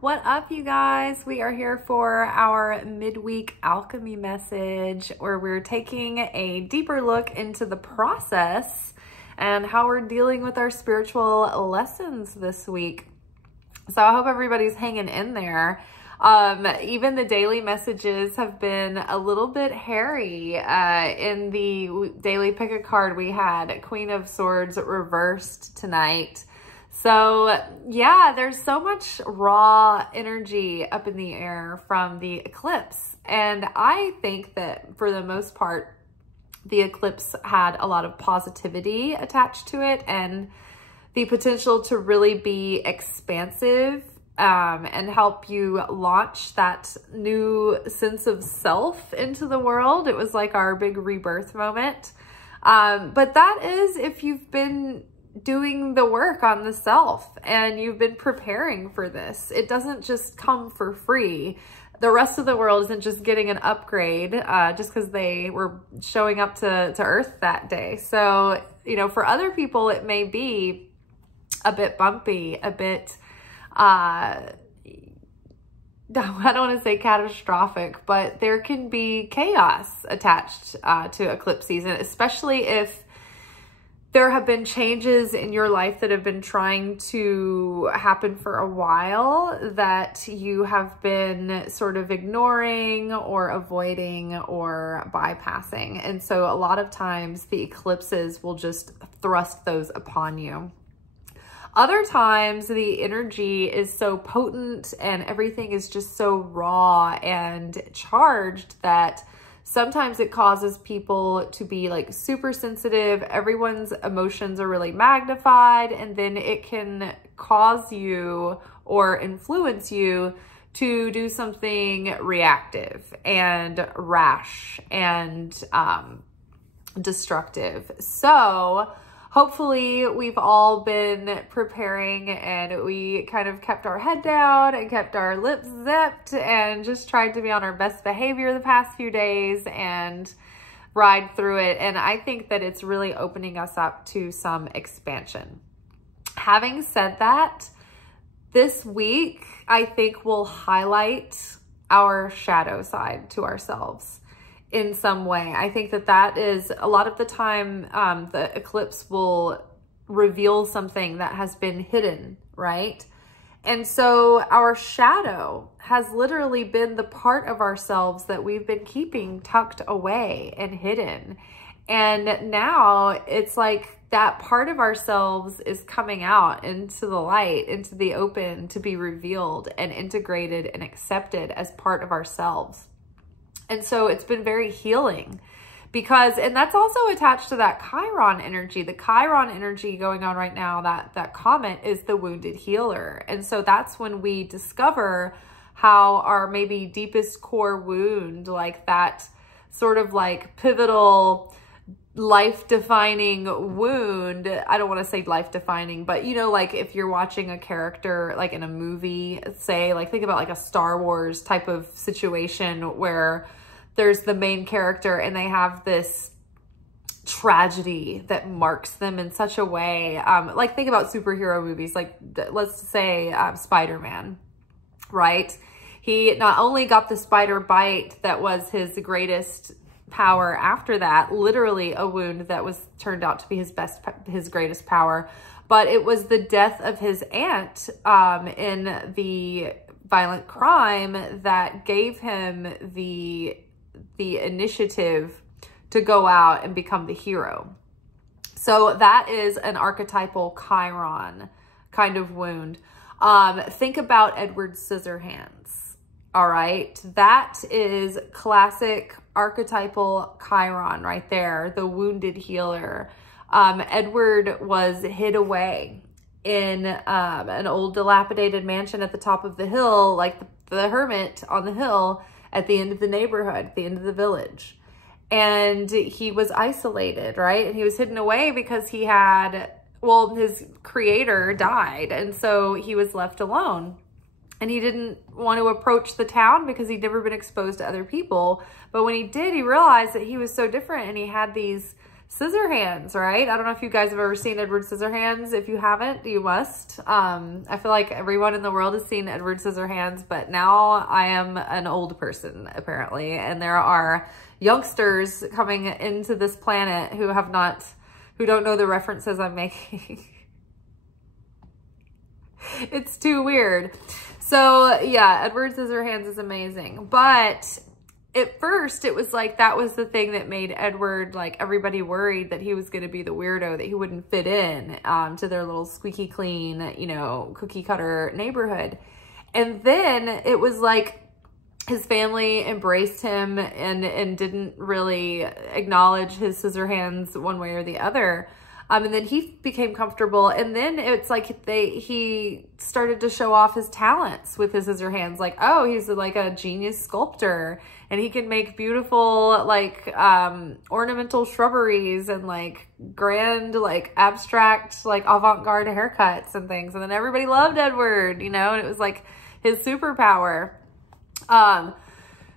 What up, you guys? We are here for our midweek alchemy message where we're taking a deeper look into the process and how we're dealing with our spiritual lessons this week. So I hope everybody's hanging in there. Even the daily messages have been a little bit hairy. In the daily pick a card, we had Queen of Swords reversed tonight. So yeah, there's so much raw energy up in the air from the eclipse. And I think that for the most part, the eclipse had a lot of positivity attached to it and the potential to really be expansive and help you launch that new sense of self into the world. It was like our big rebirth moment. But that is if you've been doing the work on the self and you've been preparing for this. It doesn't just come for free. The rest of the world isn't just getting an upgrade just because they were showing up to Earth that day. So, you know, for other people, it may be a bit bumpy, a bit, I don't want to say catastrophic, but there can be chaos attached to eclipse season, especially if there have been changes in your life that have been trying to happen for a while that you have been sort of ignoring or avoiding or bypassing. And so a lot of times the eclipses will just thrust those upon you. Other times the energy is so potent and everything is just so raw and charged that sometimes it causes people to be like super sensitive. Everyone's emotions are really magnified, and then it can cause you or influence you to do something reactive and rash and destructive. So hopefully we've all been preparing and we kind of kept our head down and kept our lips zipped and just tried to be on our best behavior the past few days and ride through it. And I think that it's really opening us up to some expansion. Having said that, this week, I think will highlight our shadow side to ourselves in some way. I think that that is a lot of the time, the eclipse will reveal something that has been hidden, right? And so our shadow has literally been the part of ourselves that we've been keeping tucked away and hidden. And now it's like that part of ourselves is coming out into the light, into the open, to be revealed and integrated and accepted as part of ourselves. And so it's been very healing because, and that's also attached to that Chiron energy. The Chiron energy going on right now, that comet is the wounded healer. And so that's when we discover how our maybe deepest core wound, like that sort of like pivotal life-defining wound. I don't want to say life-defining, but you know, like if you're watching a character like in a movie, say, like think about like a Star Wars type of situation where there's the main character and they have this tragedy that marks them in such a way. Like think about superhero movies, like let's say Spider-Man, right? He not only got the spider bite that was his greatest power after that, literally a wound that was turned out to be his greatest power, but it was the death of his aunt in the violent crime that gave him the initiative to go out and become the hero. So that is an archetypal Chiron kind of wound. Think about Edward Scissorhands. All right. That is classic archetypal Chiron right there. The wounded healer. Edward was hid away in an old dilapidated mansion at the top of the hill, like the hermit on the hill at the end of the neighborhood, at the end of the village. And he was isolated, right? And he was hidden away because he had, well, his creator died. And so he was left alone. And he didn't want to approach the town because he'd never been exposed to other people. But when he did, he realized that he was so different and he had these Scissorhands, right? I don't know if you guys have ever seen Edward Scissorhands. If you haven't, you must. I feel like everyone in the world has seen Edward Scissorhands, but now I am an old person, apparently. And there are youngsters coming into this planet who don't know the references I'm making. It's too weird. So yeah, Edward Scissorhands is amazing. But at first it was like, that was the thing that made Edward, like, everybody worried that he was going to be the weirdo, that he wouldn't fit in to their little squeaky clean, you know, cookie cutter neighborhood. And then it was like his family embraced him and didn't really acknowledge his scissor hands one way or the other. And then he became comfortable, and then it's like he started to show off his talents with his scissor hands. Like, oh, he's like a genius sculptor, and he can make beautiful, like, ornamental shrubberies and like grand, like abstract, like avant-garde haircuts and things. And then everybody loved Edward, you know, and it was like his superpower.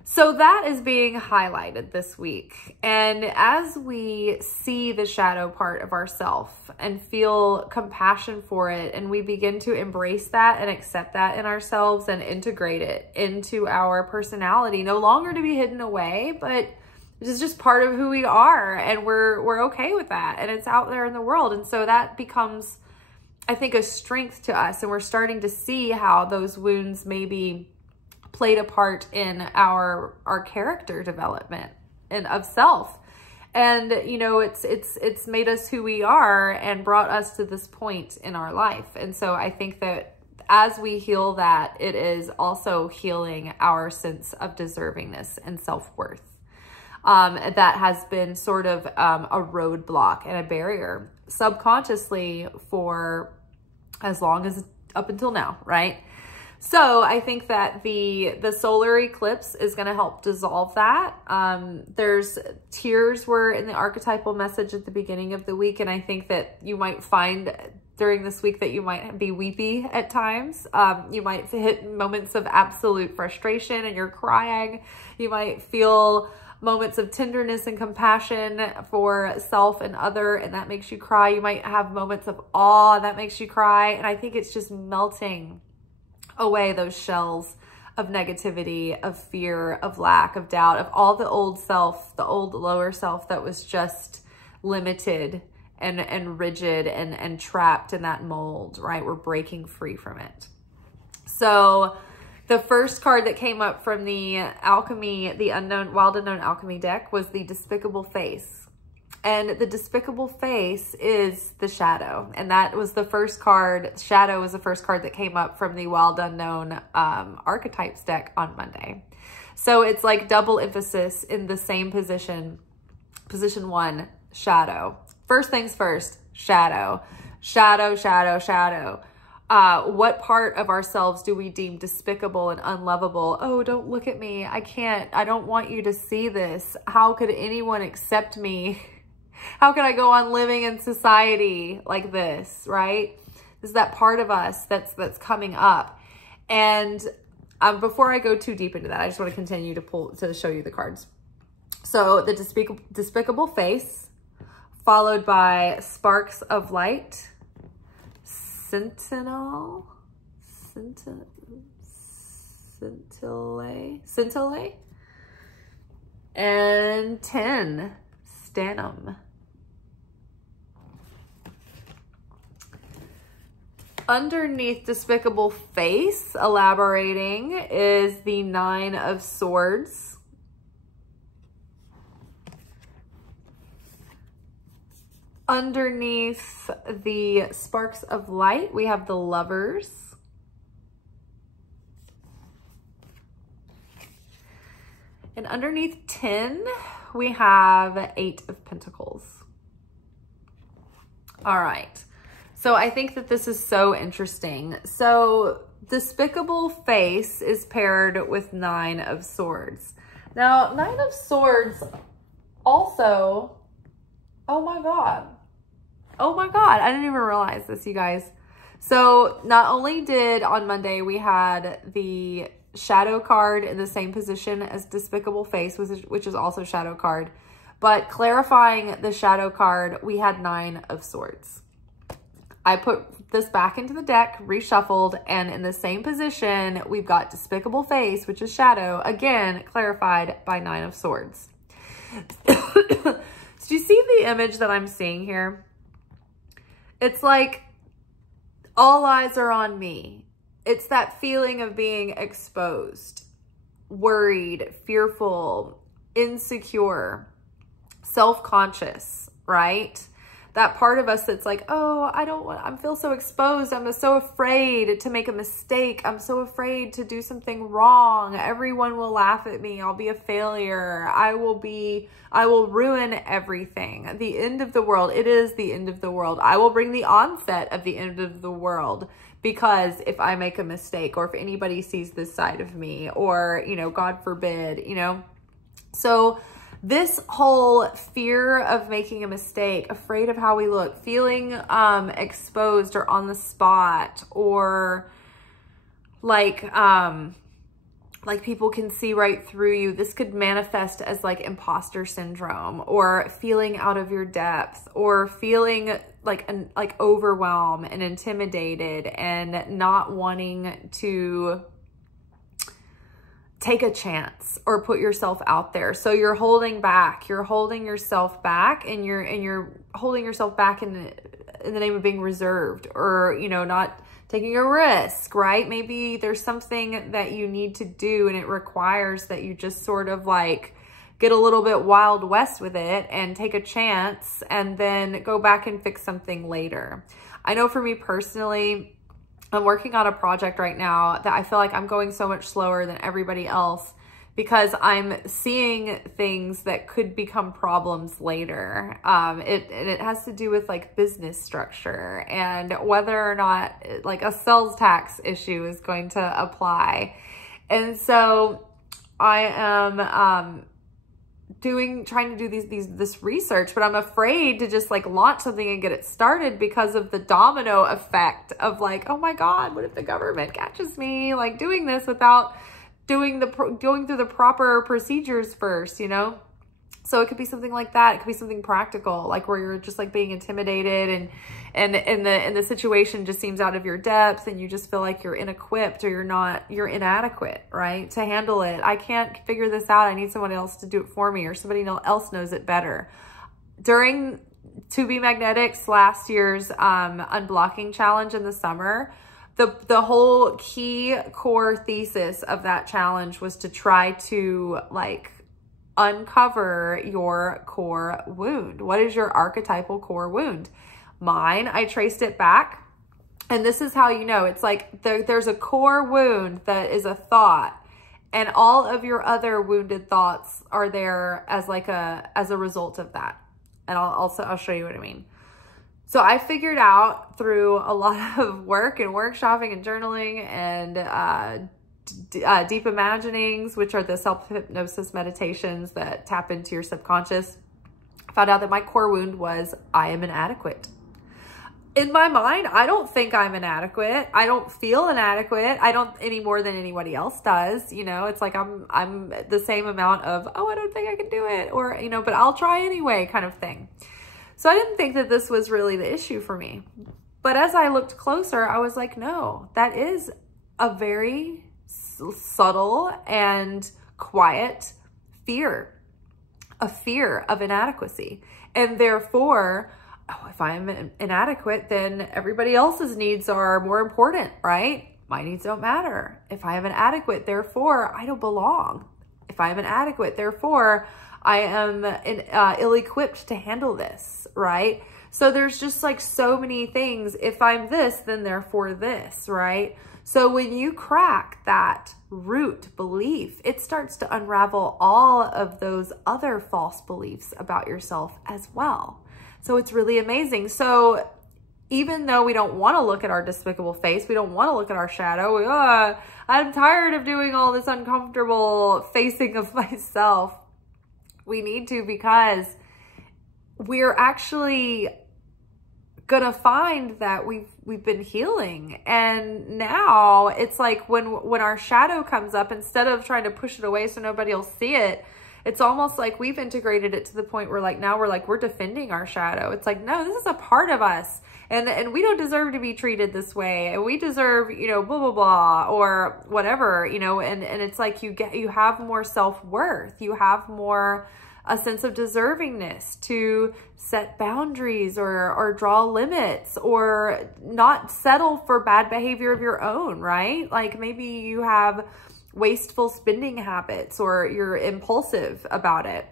So that is being highlighted this week. And as we see the shadow part of ourself and feel compassion for it, and we begin to embrace that and accept that in ourselves and integrate it into our personality, no longer to be hidden away, but it is just part of who we are, and we're okay with that, and it's out there in the world. And so that becomes, I think, a strength to us, and we're starting to see how those wounds maybe played a part in our character development and of self. And, you know, it's made us who we are and brought us to this point in our life. And so I think that as we heal that, it is also healing our sense of deservingness and self-worth. That has been sort of a roadblock and a barrier subconsciously for as long as up until now, right? So I think that the solar eclipse is going to help dissolve that. There's tears were in the archetypal message at the beginning of the week. And I think that you might find during this week that you might be weepy at times. You might hit moments of absolute frustration and you're crying. You might feel moments of tenderness and compassion for self and other, and that makes you cry. You might have moments of awe, and that makes you cry. And I think it's just melting away those shells of negativity, of fear, of lack, of doubt, of all the old self, the old lower self that was just limited and rigid and trapped in that mold, right? We're breaking free from it. So the first card that came up from the alchemy, the wild unknown alchemy deck, was the Despicable Face. And the Despicable Face is the shadow. And that was the first card. Shadow was the first card that came up from the Wild Unknown Archetypes deck on Monday. So it's like double emphasis in the same position. Position one, shadow. First things first, shadow. Shadow, shadow, shadow. What part of ourselves do we deem despicable and unlovable? Oh, don't look at me. I can't. I don't want you to see this. How could anyone accept me? How can I go on living in society like this, right? This is that part of us that's coming up. And before I go too deep into that, I just want to continue to show you the cards. So the Despicable Face, followed by Sparks of Light, Scintillate, and 10, Stanum. Underneath Despicable Face, elaborating, is the 9 of Swords. Underneath the Sparks of Light, we have the Lovers. And underneath 10, we have 8 of Pentacles. All right. So I think that this is so interesting. So Despicable Face is paired with 9 of Swords. Now, 9 of Swords also, oh my God. Oh my God. I didn't even realize this, you guys. So not only did on Monday we had the Shadow card in the same position as Despicable Face, which is also Shadow card, But clarifying the shadow card, we had 9 of Swords. I put this back into the deck, reshuffled, and in the same position, we've got Despicable Face, which is shadow, again, clarified by 9 of Swords. So do you see the image that I'm seeing here? It's like all eyes are on me. It's that feeling of being exposed, worried, fearful, insecure, self-conscious, right? That part of us that's like, oh, I feel so exposed. I'm so afraid to make a mistake. I'm so afraid to do something wrong. Everyone will laugh at me. I'll be a failure. I will ruin everything. The end of the world. It is the end of the world. I will bring the onset of the end of the world, because if I make a mistake, or if anybody sees this side of me, or, you know, God forbid, you know, so this whole fear of making a mistake, afraid of how we look, feeling exposed or on the spot, or like people can see right through you. This could manifest as like imposter syndrome, or feeling out of your depth, or feeling like overwhelmed and intimidated and not wanting to take a chance or put yourself out there. So you're holding back, you're holding yourself back, and you're holding yourself back in the name of being reserved, or, you know, not taking a risk, right? Maybe there's something that you need to do and it requires that you just sort of like get a little bit Wild West with it and take a chance and then go back and fix something later. I know for me personally, I'm working on a project right now that I feel like I'm going so much slower than everybody else, because I'm seeing things that could become problems later. It has to do with like business structure and whether or not like a sales tax issue is going to apply. And so I am trying to do this research, but I'm afraid to just like launch something and get it started because of the domino effect of like, oh my God, what if the government catches me like doing this without going through the proper procedures first, you know? So it could be something like that. It could be something practical, like where you're just like being intimidated and the situation just seems out of your depth, and you just feel like you're inequipped, or you're inadequate, right? To handle it. I can't figure this out. I need someone else to do it for me, or somebody else knows it better. During To Be Magnetic's last year's unblocking challenge in the summer, the whole key core thesis of that challenge was to try to like uncover your core wound. What is your archetypal core wound? Mine, I traced it back, and this is how you know. It's like there's a core wound that is a thought, and all of your other wounded thoughts are there as like as a result of that. And I'll show you what I mean. So I figured out through a lot of work and workshopping and journaling and deep imaginings, which are the self-hypnosis meditations that tap into your subconscious, I found out that my core wound was I am inadequate. In my mind, I don't think I'm inadequate. I don't feel inadequate. I don't any more than anybody else does. You know, it's like I'm the same amount of, oh, I don't think I can do it, or, you know, but I'll try anyway kind of thing. So I didn't think that this was really the issue for me. But as I looked closer, I was like, no, that is a very subtle and quiet fear, a fear of inadequacy. And therefore, oh, if I'm inadequate, then everybody else's needs are more important, right? My needs don't matter. If I am inadequate, therefore I don't belong. If I am inadequate, therefore I am ill-equipped to handle this, right? So there's just like so many things. If I'm this, then therefore this, right? So when you crack that root belief, it starts to unravel all of those other false beliefs about yourself as well. So it's really amazing. So even though we don't want to look at our despicable face, we don't want to look at our shadow, I'm tired of doing all this uncomfortable facing of myself. We need to, because we're actually gonna find that we've been healing. And now it's like when our shadow comes up, instead of trying to push it away so nobody will see it, It's almost like we've integrated it to the point where like now we're defending our shadow. It's like, no, this is a part of us. And we don't deserve to be treated this way. And we deserve, you know, blah, blah, blah, or whatever, you know, and it's like you have more self-worth. You have more a sense of deservingness to set boundaries or draw limits or not settle for bad behavior of your own, right? Like maybe you have wasteful spending habits or you're impulsive about it.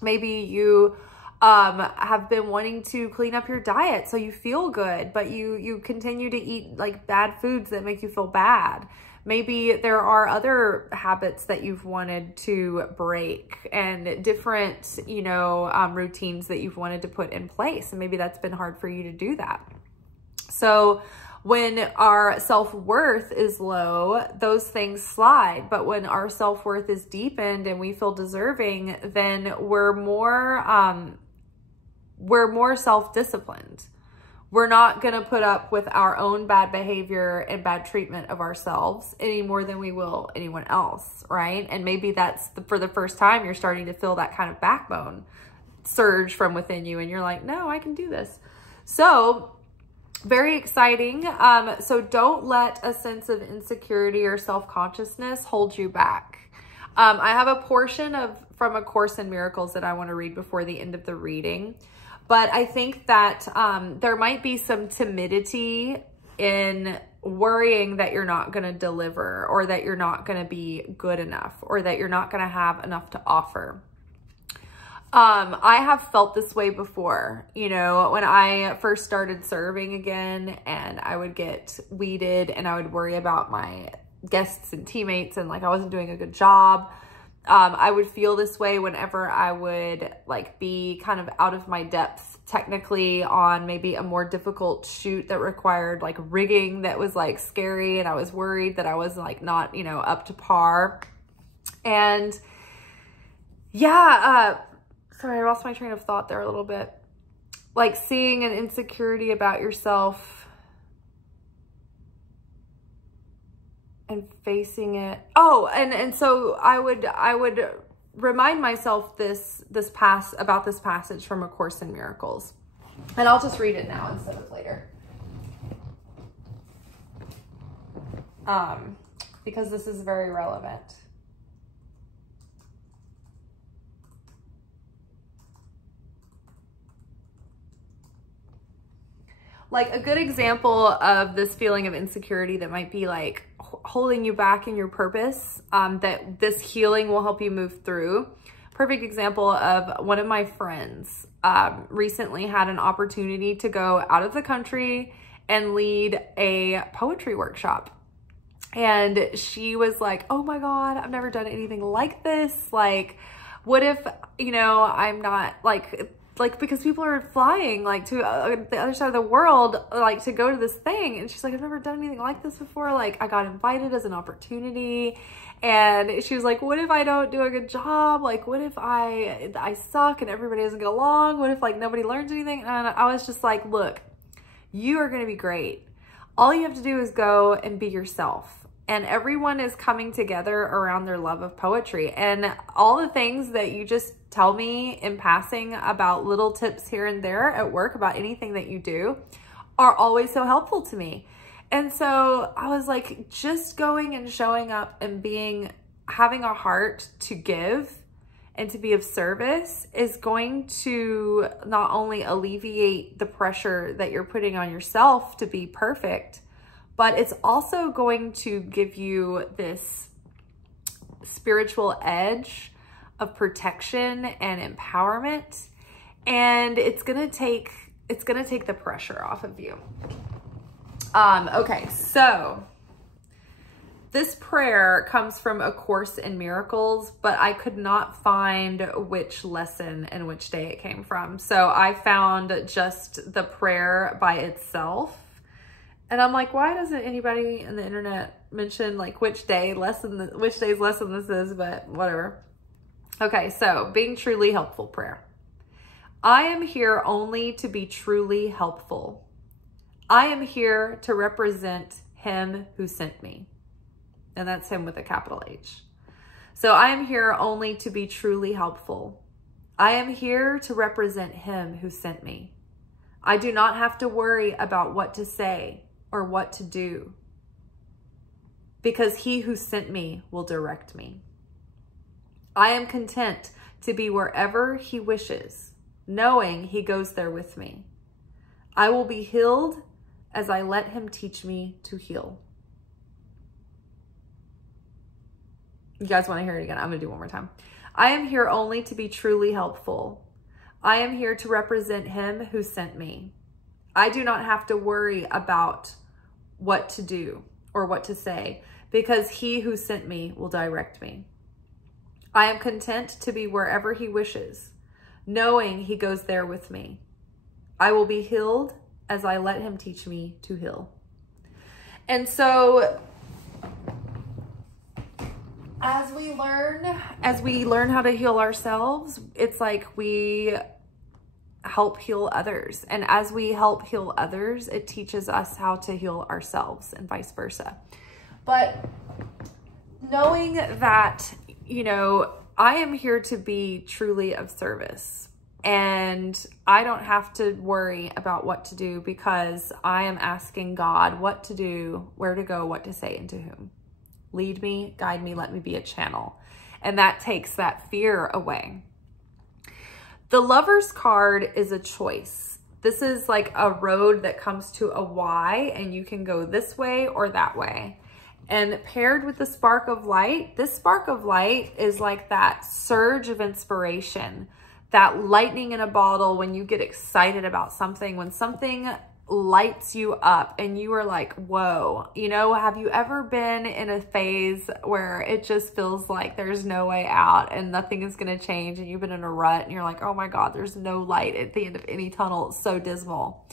Maybe you have been wanting to clean up your diet so you feel good, but you continue to eat like bad foods that make you feel bad. Maybe there are other habits that you've wanted to break and different, you know, routines that you've wanted to put in place. And maybe that's been hard for you to do that. So when our self-worth is low, those things slide. But when our self-worth is deepened and we feel deserving, then we're more self-disciplined. We're not going to put up with our own bad behavior and bad treatment of ourselves any more than we will anyone else, right? And maybe that's for the first time you're starting to feel that kind of backbone surge from within you and you're like, no, I can do this. So very exciting. So don't let a sense of insecurity or self-consciousness hold you back. I have a portion from A Course in Miracles that I want to read before the end of the reading. But I think that there might be some timidity in worrying that you're not going to deliver or that you're not going to be good enough or that you're not going to have enough to offer. I have felt this way before, you know, when I first started serving again and I would get weeded and I would worry about my guests and teammates and like I wasn't doing a good job. I would feel this way whenever I would like be kind of out of my depth technically on maybe a more difficult shoot that required like rigging that was like scary. And I was worried that I was like not, you know, up to par. And yeah, sorry, I lost my train of thought there a little bit. Like seeing an insecurity about yourself and facing it. Oh, and so I would remind myself about this passage from A Course in Miracles. And I'll just read it now instead of later. Because this is very relevant. Like a good example of this feeling of insecurity that might be like holding you back in your purpose, that this healing will help you move through. Perfect example of one of my friends recently had an opportunity to go out of the country and lead a poetry workshop. And she was like, oh my God, I've never done anything like this. Like, what if, you know, I'm not like because people are flying like to the other side of the world, like to go to this thing. And she's like, I've never done anything like this before. Like I got invited as an opportunity. And she was like, what if I don't do a good job? Like, what if I suck and everybody doesn't get along? What if like nobody learns anything? And I was just like, look, you are going to be great. All you have to do is go and be yourself. And everyone is coming together around their love of poetry. And all the things that you just tell me in passing about little tips here and there at work about anything that you do are always so helpful to me. And so I was like, just going and showing up and having a heart to give and to be of service is going to not only alleviate the pressure that you're putting on yourself to be perfect, but it's also going to give you this spiritual edge of protection and empowerment. And it's going to take the pressure off of you. Okay, so this prayer comes from A Course in Miracles, but I could not find which lesson and which day it came from. So I found just the prayer by itself. And I'm like, why doesn't anybody in the internet mention like which day's lesson this is, but whatever. Okay, so being truly helpful prayer. I am here only to be truly helpful. I am here to represent him who sent me. And that's him with a capital H. So I am here only to be truly helpful. I am here to represent him who sent me. I do not have to worry about what to say or what to do, because he who sent me will direct me. I am content to be wherever he wishes, knowing he goes there with me. I will be healed as I let him teach me to heal. You guys want to hear it again? I'm going to do it one more time. I am here only to be truly helpful. I am here to represent him who sent me. I do not have to worry about what to do or what to say, because he who sent me will direct me. I am content to be wherever he wishes, knowing he goes there with me. I will be healed as I let him teach me to heal. And so as we learn how to heal ourselves, it's like we help heal others. And as we help heal others, it teaches us how to heal ourselves and vice versa. But knowing that, you know, I am here to be truly of service, and I don't have to worry about what to do, because I am asking God what to do, where to go, what to say, and to whom. Lead me, guide me, let me be a channel. And that takes that fear away. The Lover's card is a choice. This is like a road that comes to a Y, and you can go this way or that way. And paired with the spark of light, this spark of light is like that surge of inspiration, that lightning in a bottle when you get excited about something, when something lights you up and you are like, whoa. You know, have you ever been in a phase where it just feels like there's no way out and nothing is going to change, and you've been in a rut and you're like, oh my God, there's no light at the end of any tunnel. It's so dismal.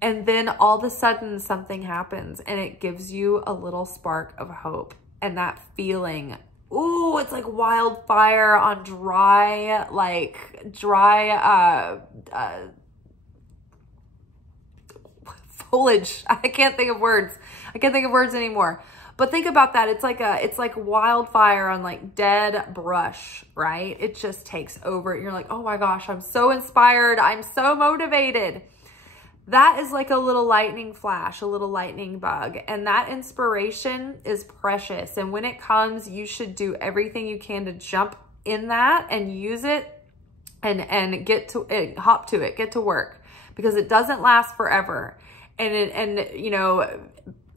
And then all of a sudden something happens and it gives you a little spark of hope. And that feeling, ooh, it's like wildfire on dry foliage. I can't think of words. I can't think of words anymore. But think about that. It's like wildfire on like dead brush, right? It just takes over. You're like, oh my gosh, I'm so inspired. I'm so motivated. That is like a little lightning flash, a little lightning bug. And that inspiration is precious. And when it comes, you should do everything you can to jump in that and use it and get to it, hop to it, get to work, because it doesn't last forever. And you know,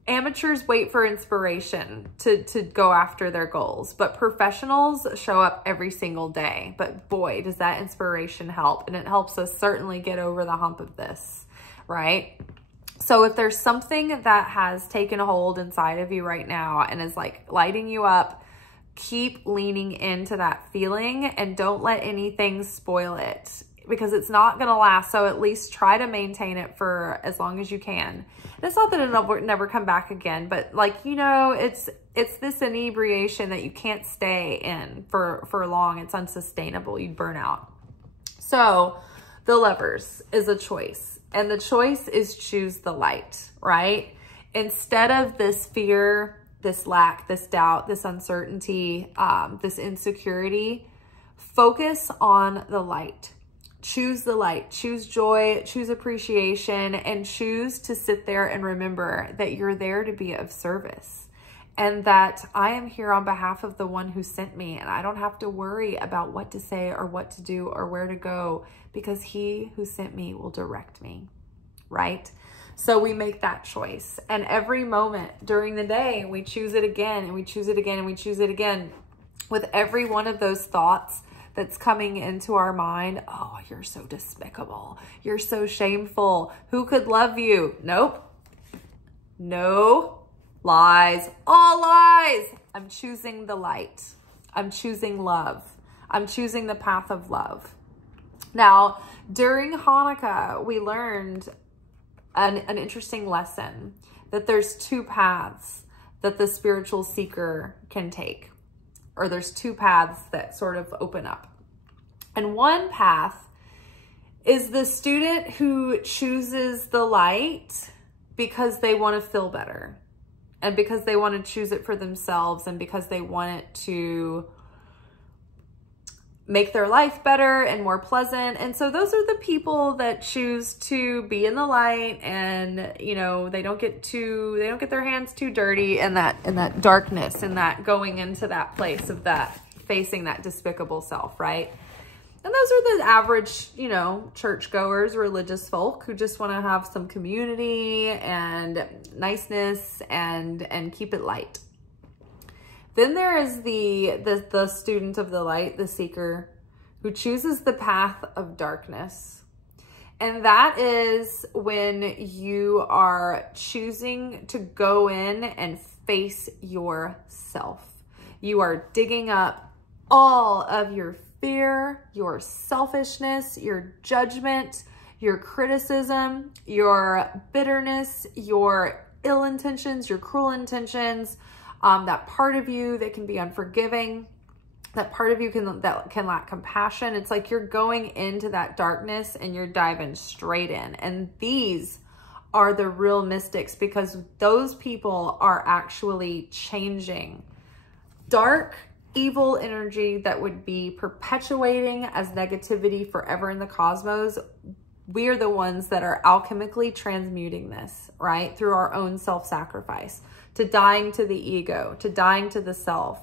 amateurs wait for inspiration to go after their goals, but professionals show up every single day. But boy, does that inspiration help. And it helps us certainly get over the hump of this. Right? So if there's something that has taken hold inside of you right now and is like lighting you up, keep leaning into that feeling and don't let anything spoil it, because it's not going to last. So at least try to maintain it for as long as you can. And it's not that it'll never come back again, but like, you know, it's this inebriation that you can't stay in for long. It's unsustainable. You'd burn out. So the Lovers is a choice. And the choice is choose the light, right? Instead of this fear, this lack, this doubt, this uncertainty, this insecurity, focus on the light. Choose the light, choose joy, choose appreciation, and choose to sit there and remember that you're there to be of service. And that I am here on behalf of the one who sent me, and I don't have to worry about what to say or what to do or where to go, because he who sent me will direct me, right? So we make that choice. And every moment during the day, we choose it again, and we choose it again, and we choose it again. With every one of those thoughts that's coming into our mind, oh, you're so despicable. You're so shameful. Who could love you? Nope. No. Lies, all lies. I'm choosing the light. I'm choosing love. I'm choosing the path of love. Now, during Hanukkah, we learned an interesting lesson, that there's two paths that the spiritual seeker can take, or there's two paths that sort of open up. And one path is the student who chooses the light because they want to feel better. And because they want to choose it for themselves, and because they want it to make their life better and more pleasant. And so those are the people that choose to be in the light, and, you know, they don't get their hands too dirty in that darkness, and that going into that place of that facing that despicable self, right? And those are the average, you know, churchgoers, religious folk who just want to have some community and niceness and keep it light. Then there is the student of the light, the seeker, who chooses the path of darkness. And that is when you are choosing to go in and face yourself. You are digging up all of your fear, your selfishness, your judgment, your criticism, your bitterness, your ill intentions, your cruel intentions, that part of you that can be unforgiving, that part of you that can lack compassion. It's like you're going into that darkness and you're diving straight in. And these are the real mystics, because those people are actually changing dark, evil energy that would be perpetuating as negativity forever in the cosmos. We are the ones that are alchemically transmuting this, right? Through our own self-sacrifice, to dying to the ego, to dying to the self,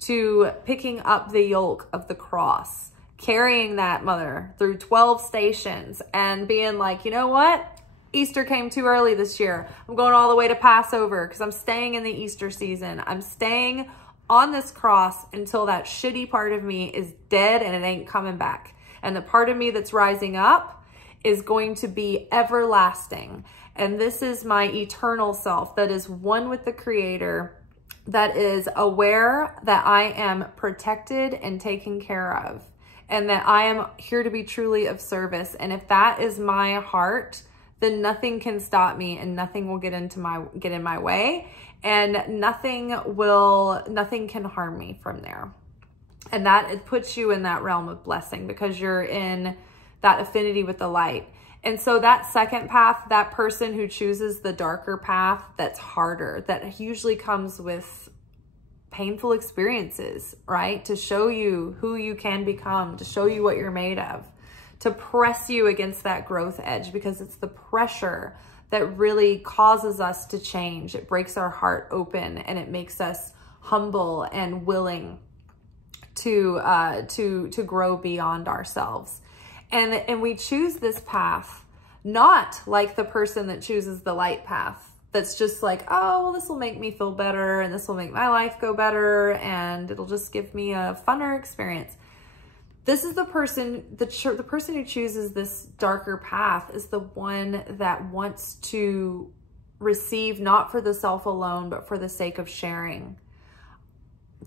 to picking up the yoke of the cross, carrying that mother through 12 stations and being like, you know what? Easter came too early this year. I'm going all the way to Passover because I'm staying in the Easter season. I'm staying on this cross until that shitty part of me is dead and it ain't coming back. And the part of me that's rising up is going to be everlasting. And this is my eternal self that is one with the Creator, that is aware that I am protected and taken care of, and that I am here to be truly of service. And if that is my heart, then nothing can stop me and nothing will get in my way. And nothing can harm me from there. And that it puts you in that realm of blessing because you're in that affinity with the light. And so that second path, that person who chooses the darker path, that's harder, that usually comes with painful experiences, right? To show you who you can become, to show you what you're made of, to press you against that growth edge, because it's the pressure that really causes us to change. It breaks our heart open and it makes us humble and willing to grow beyond ourselves. And we choose this path, not like the person that chooses the light path. That's just like, oh, well, this will make me feel better and this will make my life go better and it'll just give me a funner experience. This is the person, the person who chooses this darker path is the one that wants to receive not for the self alone, but for the sake of sharing.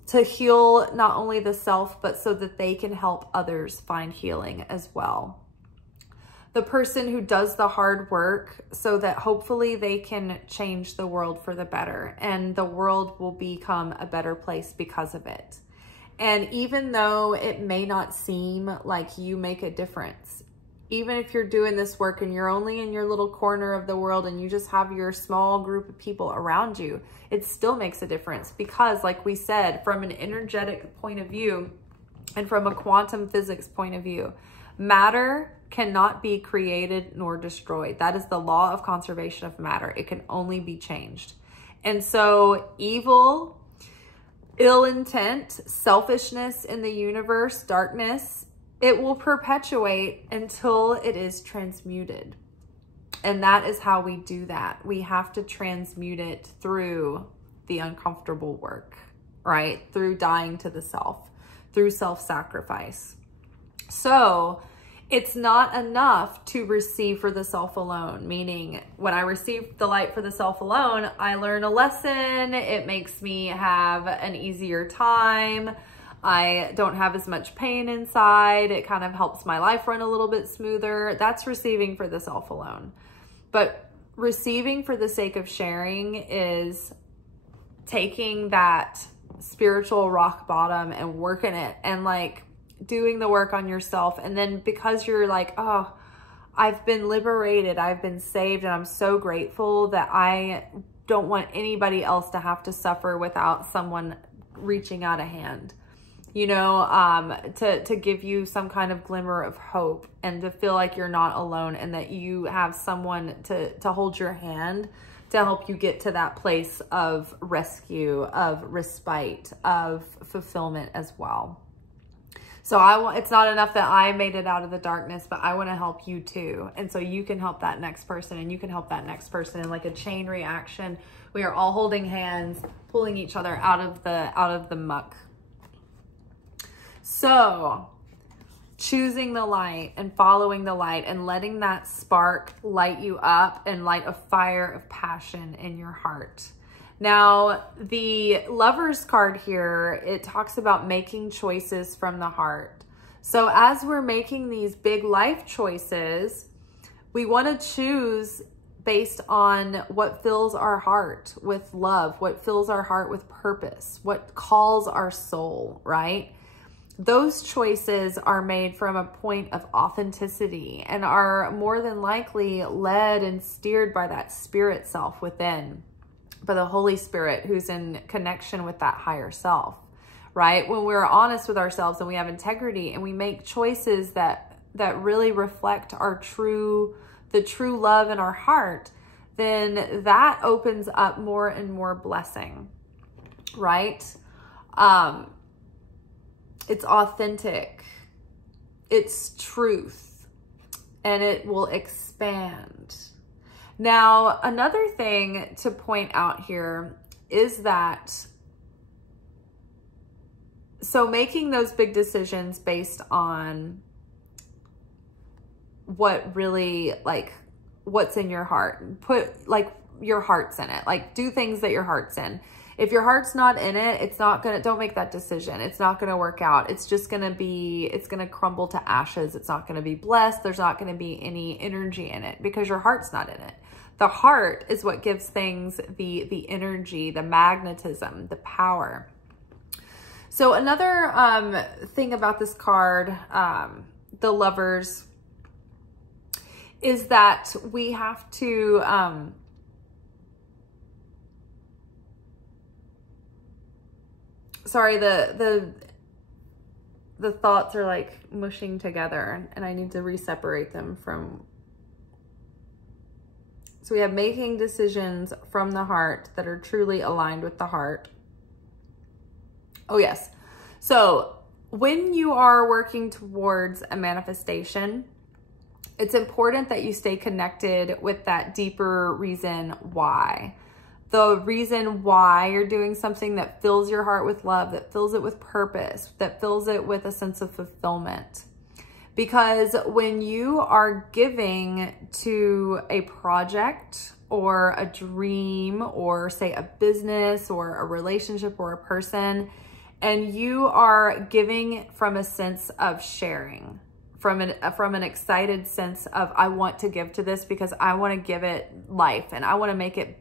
To heal not only the self, but so that they can help others find healing as well. The person who does the hard work so that hopefully they can change the world for the better, and the world will become a better place because of it. And even though it may not seem like you make a difference, even if you're doing this work and you're only in your little corner of the world and you just have your small group of people around you, it still makes a difference. Because like we said, from an energetic point of view and from a quantum physics point of view, matter cannot be created nor destroyed. That is the law of conservation of matter. It can only be changed. And so evil, ill intent, selfishness in the universe, darkness, it will perpetuate until it is transmuted. And that is how we do that. We have to transmute it through the uncomfortable work, right? Through dying to the self, through self-sacrifice. So it's not enough to receive for the self alone, meaning when I receive the light for the self alone, I learn a lesson. It makes me have an easier time. I don't have as much pain inside. It kind of helps my life run a little bit smoother. That's receiving for the self alone. But receiving for the sake of sharing is taking that spiritual rock bottom and working it and like doing the work on yourself. And then because you're like, oh, I've been liberated, I've been saved, and I'm so grateful that I don't want anybody else to have to suffer without someone reaching out a hand. you know, to give you some kind of glimmer of hope and to feel like you're not alone and that you have someone to hold your hand to help you get to that place of rescue, of respite, of fulfillment as well. So it's not enough that I made it out of the darkness, but I want to help you too. And so you can help that next person and you can help that next person in like a chain reaction. We are all holding hands, pulling each other out of the muck. So choosing the light and following the light and letting that spark light you up and light a fire of passion in your heart. Now, the Lovers card here, it talks about making choices from the heart. So as we're making these big life choices, we want to choose based on what fills our heart with love, what fills our heart with purpose, what calls our soul, right? Those choices are made from a point of authenticity and are more than likely led and steered by that spirit self within, by the Holy Spirit who's in connection with that higher self, right? When we're honest with ourselves and we have integrity and we make choices that really reflect the true love in our heart, then that opens up more and more blessing, right? It's authentic, it's truth, and it will expand. Now, another thing to point out here is that, so making those big decisions based on what really, like, what's in your heart, put like your heart's in it, like do things that your heart's in. If your heart's not in it, it's not gonna, don't make that decision. It's not gonna work out. It's just gonna be, it's gonna crumble to ashes. It's not gonna be blessed. There's not gonna be any energy in it because your heart's not in it. The heart is what gives things the energy, the magnetism, the power. So another thing about this card, the Lovers, is that we have to, sorry, the thoughts are like mushing together and I need to re-separate them from. So we have making decisions from the heart that are truly aligned with the heart. Oh yes. So when you are working towards a manifestation, it's important that you stay connected with that deeper reason why. The reason why you're doing something that fills your heart with love, that fills it with purpose, that fills it with a sense of fulfillment. Because when you are giving to a project or a dream or say a business or a relationship or a person, and you are giving from a sense of sharing, from an excited sense of, I want to give to this because I want to give it life and I want to make it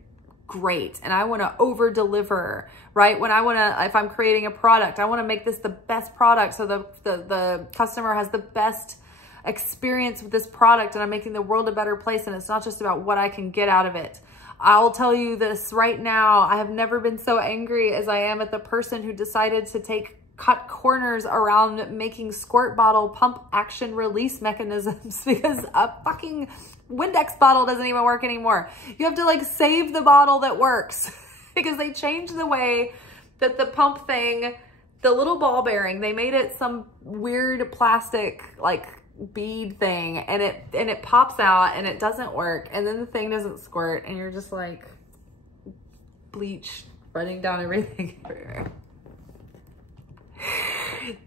great and I want to over deliver, right? When I want to, if I'm creating a product, I want to make this the best product so the customer has the best experience with this product and I'm making the world a better place, and it's not just about what I can get out of it. I'll tell you this right now, I have never been so angry as I am at the person who decided to cut corners around making squirt bottle pump action release mechanisms because a fucking Windex bottle doesn't even work anymore. You have to like save the bottle that works because they changed the way that the pump thing, the little ball bearing, they made it some weird plastic like bead thing and it pops out and it doesn't work, and then the thing doesn't squirt and you're just like bleach running down everything.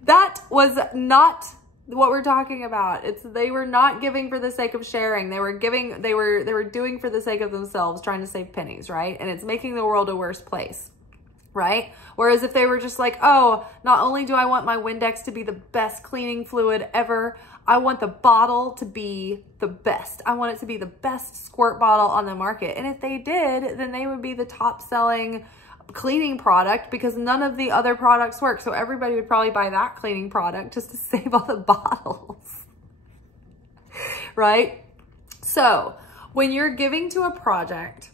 That was not what we're talking about. They were not giving for the sake of sharing. They were doing for the sake of themselves, trying to save pennies, right? And it's making the world a worse place, right? Whereas if they were just like, oh, not only do I want my Windex to be the best cleaning fluid ever, I want the bottle to be the best. I want it to be the best squirt bottle on the market. And if they did, then they would be the top selling cleaning product because none of the other products work. So everybody would probably buy that cleaning product just to save all the bottles, right? So when you're giving to a project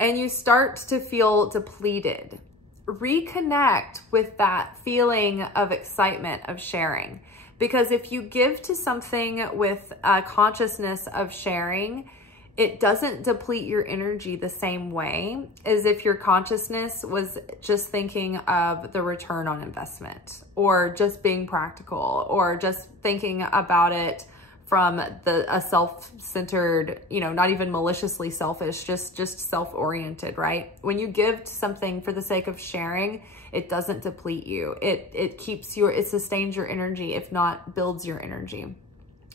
and you start to feel depleted reconnect with that feeling of excitement of sharing. Because if you give to something with a consciousness of sharing, it doesn't deplete your energy the same way as if your consciousness was just thinking of the return on investment, or just being practical, or just thinking about it from a self-centered, you know, not even maliciously selfish, just self-oriented, right? When you give to something for the sake of sharing, it doesn't deplete you. It keeps it sustains your energy, if not builds your energy.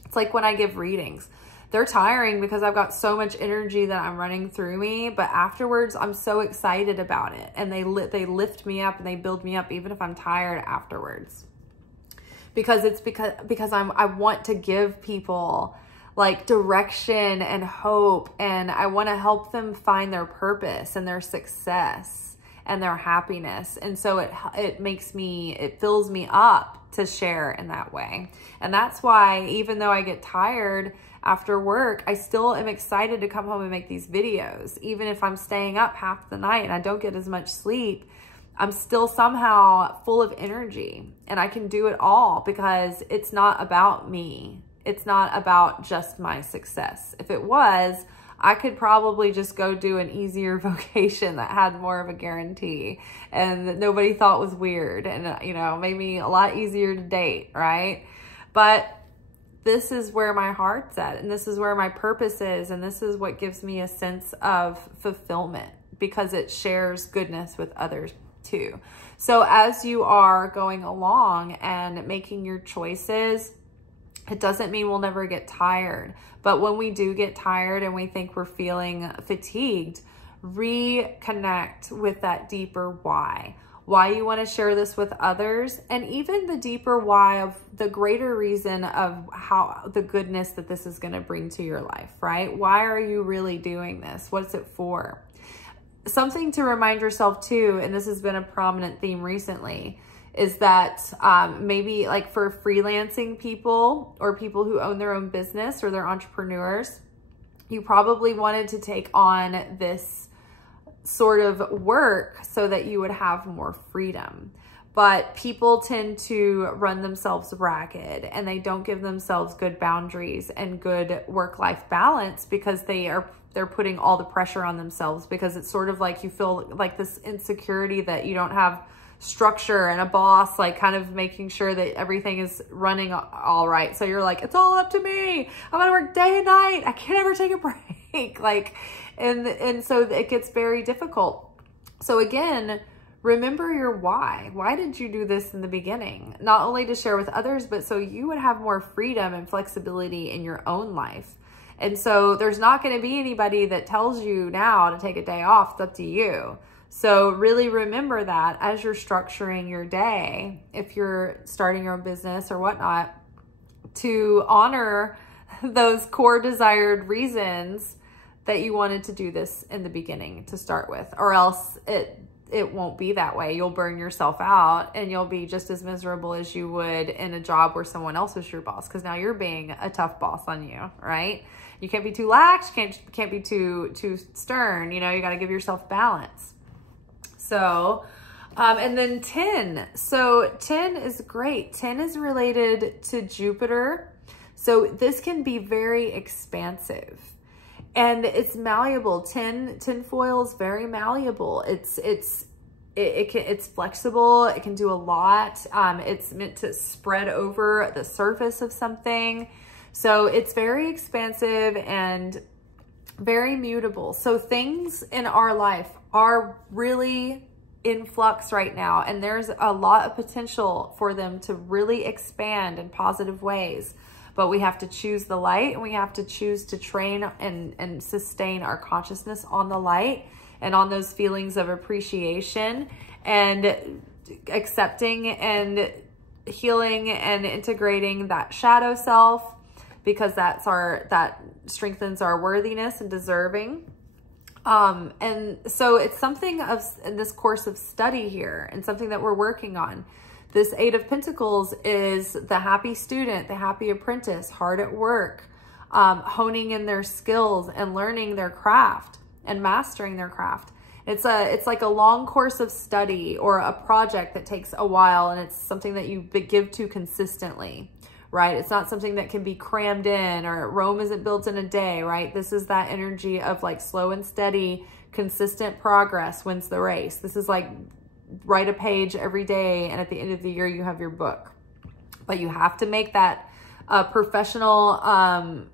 It's like when I give readings. They're tiring because I've got so much energy that I'm running through me, but afterwards I'm so excited about it, and they lift me up and they build me up even if I'm tired afterwards. Because I want to give people like direction and hope, and I want to help them find their purpose and their success and their happiness. And so it fills me up to share in that way. And that's why, even though I get tired after work, I still am excited to come home and make these videos. Even if I'm staying up half the night and I don't get as much sleep, I'm still somehow full of energy, and I can do it all because it's not about me. It's not about just my success. If it was, I could probably just go do an easier vocation that had more of a guarantee and that nobody thought was weird, and, you know, made me a lot easier to date, right? But this is where my heart's at, and this is where my purpose is, and this is what gives me a sense of fulfillment, because it shares goodness with others too. So as you are going along and making your choices, it doesn't mean we'll never get tired. But when we do get tired and we think we're feeling fatigued, reconnect with that deeper why you want to share this with others, and even the deeper why of the greater reason of how the goodness that this is going to bring to your life, right? Why are you really doing this? What's it for? Something to remind yourself too, and this has been a prominent theme recently, is that maybe like for freelancing people or people who own their own business or they're entrepreneurs, you probably wanted to take on this sort of work so that you would have more freedom. But people tend to run themselves ragged, and they don't give themselves good boundaries and good work-life balance because they're putting all the pressure on themselves, because it's sort of like you feel like this insecurity that you don't have structure and a boss like kind of making sure that everything is running all right. So you're like, it's all up to me. I'm gonna work day and night. I can't ever take a break. Like, and so it gets very difficult. So again, remember your why. Why did you do this in the beginning? Not only to share with others, but so you would have more freedom and flexibility in your own life. And so there's not going to be anybody that tells you now to take a day off. It's up to you. So really remember that as you're structuring your day, if you're starting your own business or whatnot, to honor those core desired reasons that you wanted to do this in the beginning to start with, or else it won't be that way. You'll burn yourself out and you'll be just as miserable as you would in a job where someone else was your boss, because now you're being a tough boss on you, right? You can't be too lax, can't be too stern, you know, you got to give yourself balance. So, and then 10. So 10 is great. 10 is related to Jupiter. So this can be very expansive. And it's malleable. Tin foil is very malleable. It's flexible. It can do a lot. It's meant to spread over the surface of something. So it's very expansive and very mutable. So things in our life are really in flux right now, and there's a lot of potential for them to really expand in positive ways. But we have to choose the light, and we have to choose to train and sustain our consciousness on the light and on those feelings of appreciation and accepting and healing and integrating that shadow self, because that strengthens our worthiness and deserving. And so it's something in this course of study here, and something that we're working on. This 8 of Pentacles is the happy student, the happy apprentice, hard at work, honing in their skills and learning their craft and mastering their craft. It's like a long course of study or a project that takes a while, and it's something that you give to consistently, right? It's not something that can be crammed in, or Rome isn't built in a day, right? This is that energy of like slow and steady, consistent progress wins the race. This is like write a page every day, and at the end of the year, you have your book. But you have to make that professional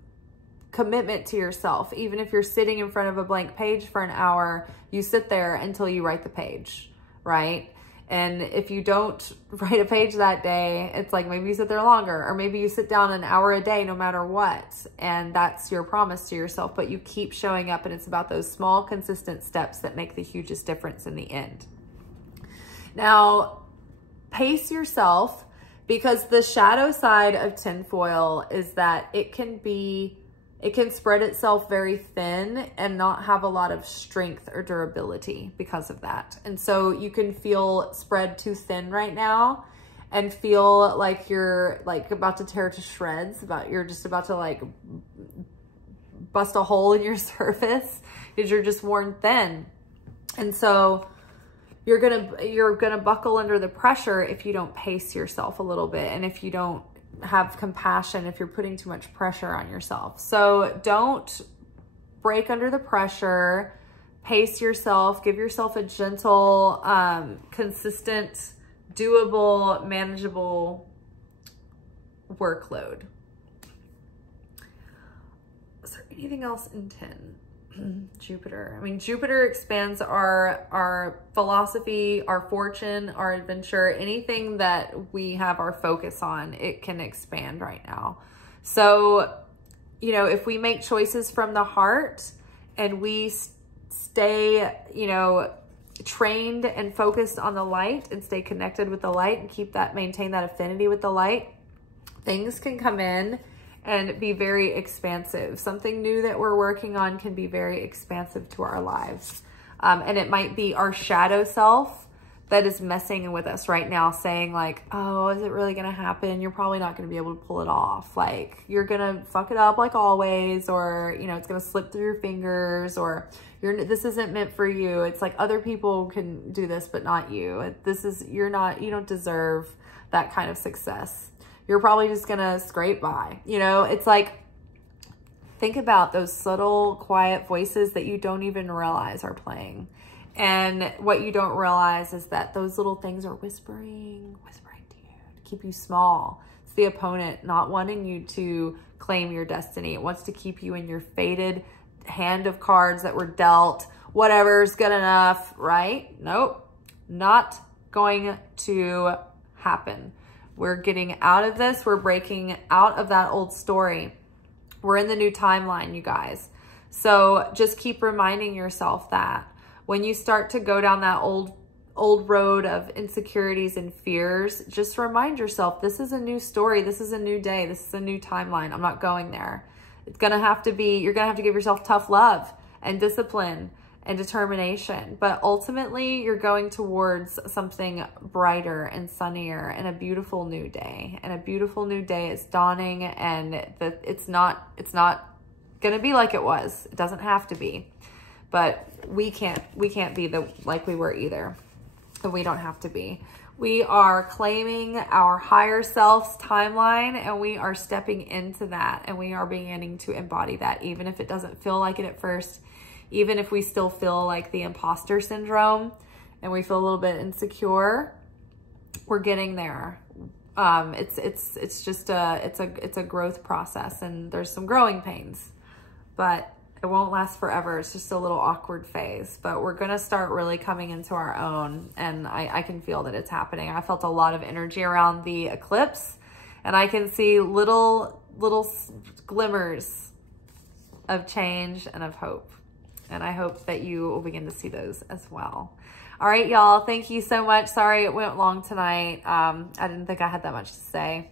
commitment to yourself. Even if you're sitting in front of a blank page for an hour, you sit there until you write the page, right? And if you don't write a page that day, it's like maybe you sit there longer, or maybe you sit down an hour a day no matter what. And that's your promise to yourself, but you keep showing up, and it's about those small, consistent steps that make the hugest difference in the end. Now, pace yourself, because the shadow side of tinfoil is that it can spread itself very thin and not have a lot of strength or durability because of that. And so you can feel spread too thin right now and feel like you're like about to tear to shreds, you're just about to like bust a hole in your surface because you're just worn thin. And so you're gonna buckle under the pressure if you don't pace yourself a little bit, and if you don't have compassion, if you're putting too much pressure on yourself. So don't break under the pressure. Pace yourself. Give yourself a gentle, consistent, doable, manageable workload. Is there anything else in 10? Jupiter. I mean, Jupiter expands our philosophy, our fortune, our adventure, anything that we have our focus on, it can expand right now. So, you know, if we make choices from the heart and we stay, you know, trained and focused on the light and stay connected with the light and maintain that affinity with the light, things can come in and be very expansive. Something new that we're working on can be very expansive to our lives. And it might be our shadow self that is messing with us right now, saying like, oh, is it really gonna happen? You're probably not gonna be able to pull it off. Like, you're gonna fuck it up like always, or, you know, it's gonna slip through your fingers, or this isn't meant for you. It's like other people can do this, but not you. You don't deserve that kind of success. You're probably just gonna scrape by. You know, it's like, think about those subtle, quiet voices that you don't even realize are playing. And what you don't realize is that those little things are whispering to you to keep you small. It's the opponent not wanting you to claim your destiny. It wants to keep you in your fated hand of cards that were dealt. Whatever's good enough, right? Nope, not going to happen. We're getting out of this. We're breaking out of that old story. We're in the new timeline, you guys. So just keep reminding yourself that when you start to go down that old road of insecurities and fears, just remind yourself, this is a new story. This is a new day. This is a new timeline. I'm not going there. It's going to have to be, you're going to have to give yourself tough love and discipline and determination. But ultimately, you're going towards something brighter and sunnier and a beautiful new day. And a beautiful new day is dawning, and it's not going to be like it was. It doesn't have to be. But we can't be like we were either. And we don't have to be. We are claiming our higher self's timeline, and we are stepping into that, and we are beginning to embody that, even if it doesn't feel like it at first, even if we still feel like the imposter syndrome and we feel a little bit insecure. We're getting there. It's just a growth process, and there's some growing pains, but it won't last forever. It's just a little awkward phase, but we're going to start really coming into our own. And I can feel that it's happening. I felt a lot of energy around the eclipse, and I can see little glimmers of change and of hope. And I hope that you will begin to see those as well. All right, y'all. Thank you so much. Sorry it went long tonight. I didn't think I had that much to say.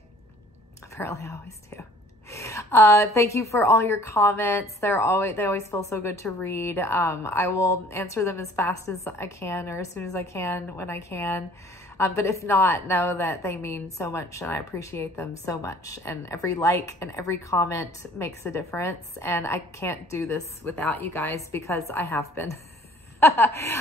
Apparently I always do. Thank you for all your comments. They always feel so good to read. I will answer them as fast as I can, or as soon as I can, when I can. But if not, know that they mean so much, and I appreciate them so much. And every like and every comment makes a difference. And I can't do this without you guys, because I have been.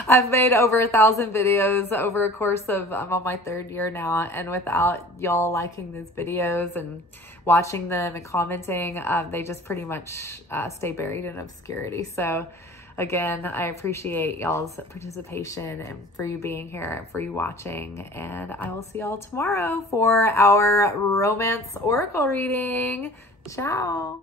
I've made over 1,000 videos over a course of, I'm on my 3rd year now, and without y'all liking these videos and watching them and commenting, they just pretty much stay buried in obscurity. So again, I appreciate y'all's participation and for you being here and for you watching. And I will see y'all tomorrow for our romance oracle reading. Ciao.